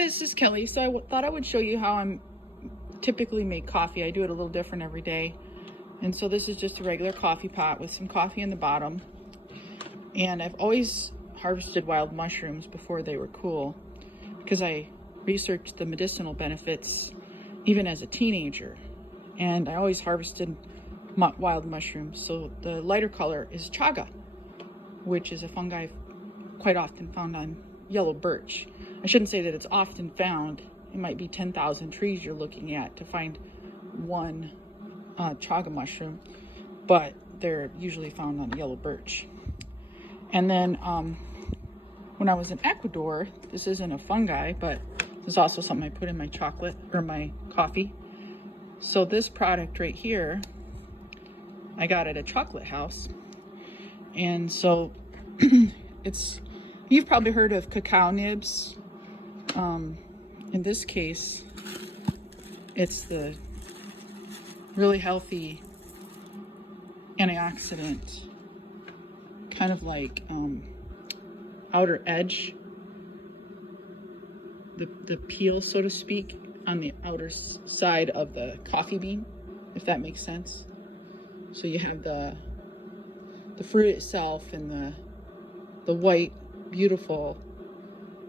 Hi, this is Kelly. So I thought I would show you how I'm typically make coffee. I do it a little different every day. And so this is just a regular coffee pot with some coffee in the bottom. And I've always harvested wild mushrooms before they were cool because I researched the medicinal benefits even as a teenager. And I always harvested wild mushrooms. So the lighter color is chaga, which is a fungi quite often found on yellow birch. I shouldn't say that it's often found. It might be 10,000 trees you're looking at to find one chaga mushroom, but they're usually found on yellow birch. And then when I was in Ecuador, this isn't a fungi, but this is also something I put in my chocolate or my coffee. So this product right here, I got at a chocolate house. And so you've probably heard of cacao nibs. In this case, it's the really healthy antioxidant, kind of like outer edge, the peel, so to speak, on the outer side of the coffee bean, if that makes sense. So you have the fruit itself and the white, beautiful,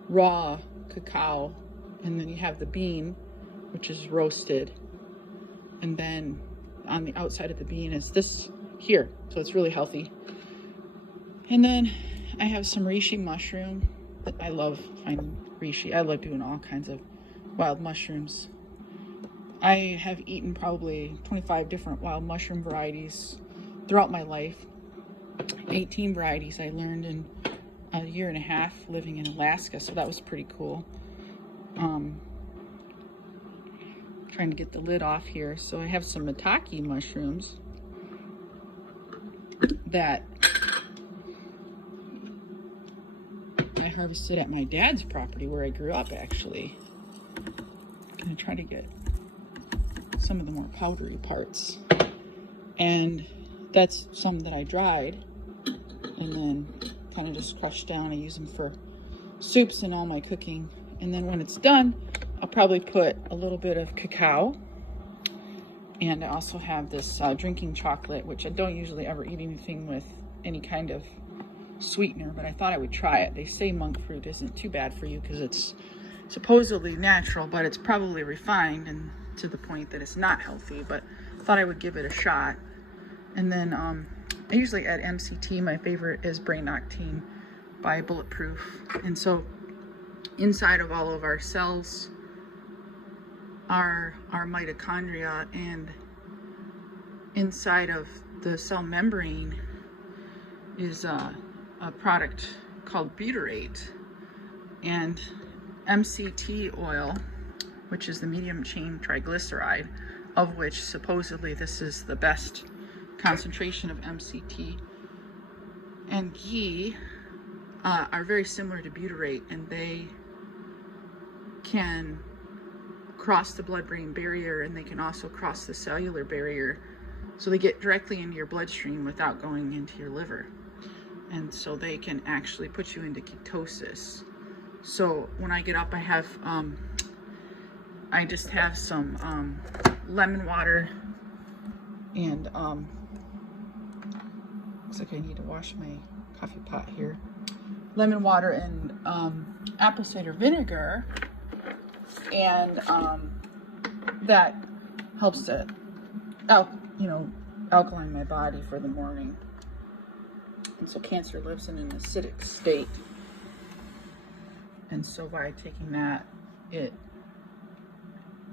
raw cacao, and then you have the bean, which is roasted, and then on the outside of the bean is this here, so it's really healthy. And then I have some reishi mushroom. I love finding reishi. I love doing all kinds of wild mushrooms. I have eaten probably 25 different wild mushroom varieties throughout my life. 18 varieties I learned in a year and a half living in Alaska, so that was pretty cool. Trying to get the lid off here. So I have some maitake mushrooms that I harvested at my dad's property where I grew up, actually. I'm gonna try to get some of the more powdery parts. And that's some that I dried and then kind of just crushed down. I use them for soups and all my cooking. And then when it's done, I'll probably put a little bit of cacao. And I also have this drinking chocolate, which I don't usually ever eat anything with any kind of sweetener, but I thought I would try it. They say monk fruit isn't too bad for you because it's supposedly natural, but it's probably refined and to the point that it's not healthy, but I thought I would give it a shot. And then I usually add MCT. My favorite is Brain Octane by Bulletproof. And so inside of all of our cells are our mitochondria, and inside of the cell membrane is a product called butyrate, and MCT oil, which is the medium chain triglyceride, of which supposedly this is the best concentration of MCT, and ghee are very similar to butyrate, and they can cross the blood-brain barrier, and they can also cross the cellular barrier, so they get directly into your bloodstream without going into your liver, and so they can actually put you into ketosis. So when I get up, I just have some lemon water, and looks like I need to wash my coffee pot here. Lemon water and apple cider vinegar, and that helps to alkaline my body for the morning. And so cancer lives in an acidic state, and so by taking that, it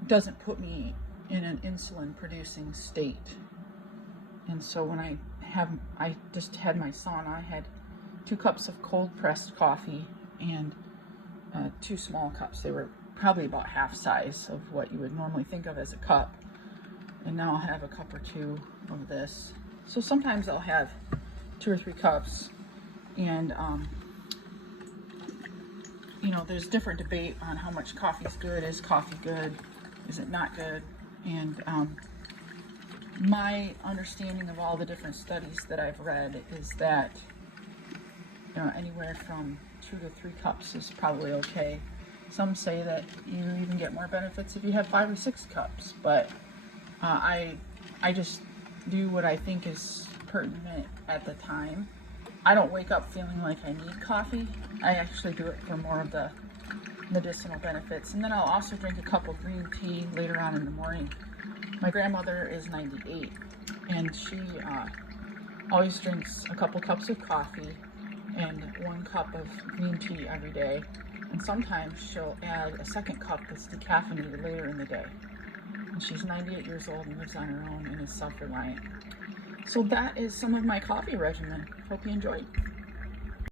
doesn't put me in an insulin producing state. And so when I just had my sauna, I had 2 cups of cold pressed coffee and 2 small cups. They were probably about half size of what you would normally think of as a cup. And now I'll have a cup or 2 of this. So sometimes I'll have 2 or 3 cups, and there's different debate on how much coffee is good. Is coffee good? Is it not good? And my understanding of all the different studies that I've read is that anywhere from 2 to 3 cups is probably okay. Some say that you even get more benefits if you have 5 or 6 cups, but I just do what I think is pertinent at the time. I don't wake up feeling like I need coffee. I actually do it for more of the medicinal benefits. And then I'll also drink a cup of green tea later on in the morning. My grandmother is 98, and she always drinks a couple cups of coffee and 1 cup of green tea every day. And sometimes she'll add a 2nd cup that's decaffeinated later in the day. And she's 98 years old and lives on her own and is self-reliant. So that is some of my coffee regimen. Hope you enjoyed.